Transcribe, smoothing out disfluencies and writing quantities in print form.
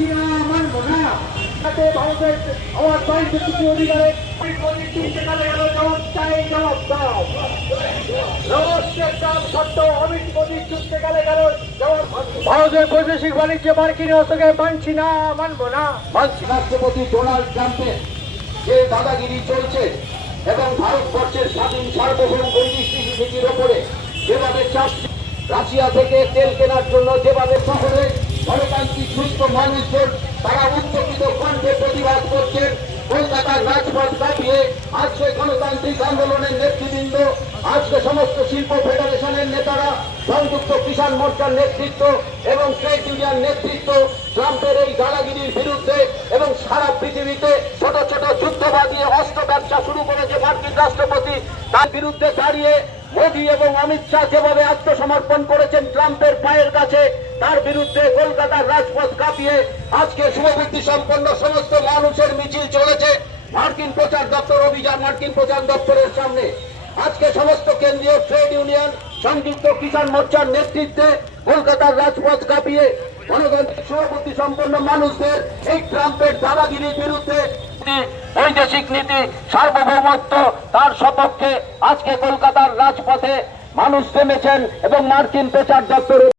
মানছি না, মানব না। তাতে ভারতের আমার বাইরে কিছু অধিকারে জবাব চাই, জবাব দাও। রহস্যের দাম সত্ত্বেও অমিত মোদীর যুদ্ধে গেলে গেল জবাব। ভারতের বৈদেশিক বাণিজ্য মার্কিন হস্তকে মানছি না, মানব না, মানছি। রাষ্ট্রপতি ডোনাল্ড ট্রাম্পের যে দাদাগিরি চলছে এবং ভারতবর্ষের স্বাধীন সার্বভৌম বৈদেশিক নীতির ওপরে যেভাবে চাপ, রাশিয়া থেকে তেল কেনার জন্য যেভাবে শহরে গণতান্ত্রিক সুস্থ মানুষজন তারা উচ্চকিত কণ্ঠে প্রতিবাদ করছেন, কলকাতার রাজপথ কাঁপিয়ে আজকে গণতান্ত্রিক আন্দোলনের নেতৃবৃন্দ, আজকে সমস্ত শিল্প ফেডারেশনের নেতারা, সংযুক্ত কিষাণ মোর্চার নেতৃত্ব এবং ট্রেড ইউনিয়ন নেতৃত্ব ট্রাম্পের এই দাদাগিরির বিরুদ্ধে এবং সারা পৃথিবীতে ছোট ছোট যুদ্ধ বাঁধিয়ে অস্ত্র ব্যবসা শুরু করেছে মার্কিন রাষ্ট্রপতি, তার বিরুদ্ধে দাঁড়িয়ে মোদী এবং অমিত শাহ যেভাবে আত্মসমর্পণ করেছেন ট্রাম্পের পায়ের কাছে, তার বিরুদ্ধে কলকাতার রাজপথ কাঁপিয়ে আজকে শুভবুদ্ধি সম্পন্ন সমস্ত মানুষের মিছিল চলেছে মার্কিন প্রচার দপ্তর অভিযান, মার্কিন প্রচার দপ্তরের সামনে। আজকে সমস্ত কেন্দ্রীয় ট্রেড ইউনিয়ন, সংযুক্ত কিষাণ মোর্চার নেতৃত্বে কলকাতার রাজপথ কাঁপিয়ে গণতান্ত্রিক শুভবুদ্ধি সম্পন্ন মানুষদের এই ট্রাম্পের দাদাগিরির বিরুদ্ধে, বৈদেশিক নীতি, সার্বভৌমত্ব তার সপক্ষে আজকে কলকাতার রাজপথে মানুষ নেমেছেন এবং মার্কিন প্রচার দপ্তর